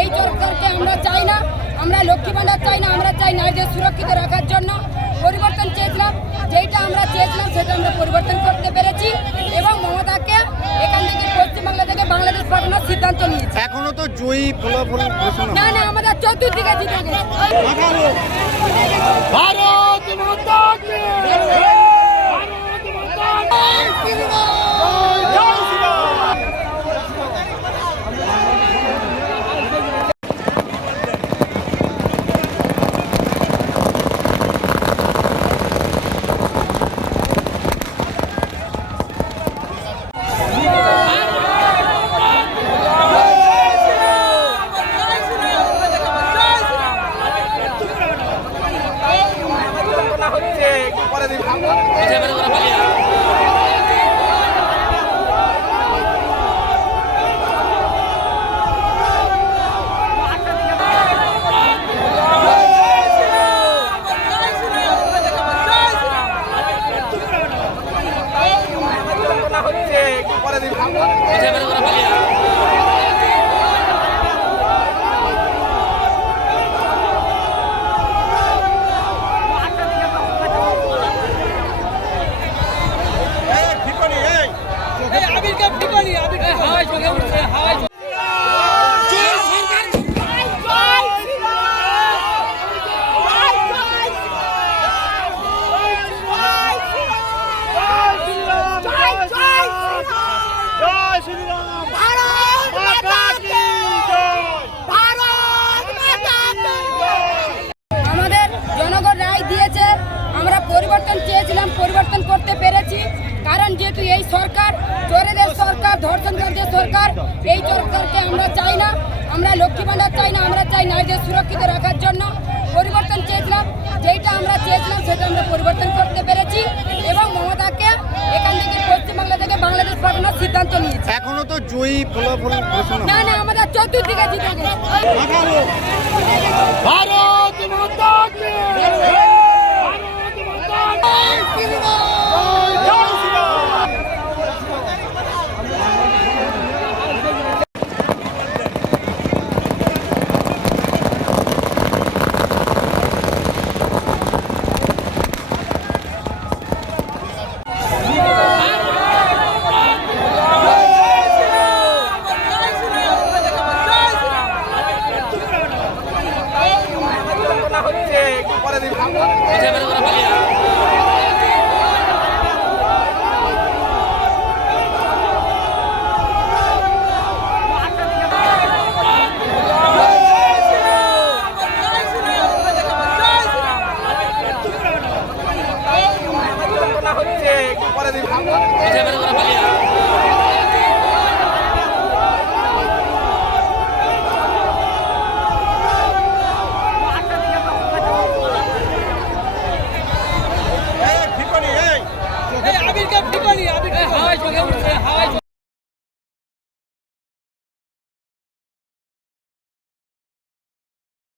এই সরকারকে আমরা চাই না। আমরা লক্ষ্মী ভাণ্ডার চাই না, আমরা চাই নারীদের সুরক্ষিত রাখার জন্য পরিবর্তন চেয়েছিলাম। যেটা আমরা চেয়েছিলাম সেটা আমরা পরিবর্তন করতে পেরেছি এবং মমতাকে এখান থেকে পশ্চিমবাংলা থেকে বাংলাদেশ পাঠানোর সিদ্ধান্ত নিয়েছি। এখনো তো জয়ী ফলাফল ঘোষণা না না, আমাদের চতুর্দিকে জিতে গেছে। ভারত মাতা কি পরিবর্তন চেয়েছিলাম, পরিবর্তন করতে পেরেছি। কারণ যেহেতু এই সরকার চোরেদের সরকার, ধর্ষণকারীদের সরকার, এই সরকারকে আমরা চাই না। আমরা লক্ষ্মী ভাণ্ডার চাই না, আমরা চাই নারীদের সুরক্ষিত রাখার জন্য পরিবর্তন চেয়েছিলাম। যেটা আমরা চেয়েছিলাম সেটা আমরা পরিবর্তন করতে পেরেছি এবং মমতাকে এখান থেকে পশ্চিমবাংলা থেকে বাংলাদেশ পাঠানোর সিদ্ধান্ত নিয়েছি। এখনো তো জয়ী ফলাফল ঘোষণা না না, আমাদের চতুর্দিকে জিতে গেছে। ভারত মাতা কি হচ্ছে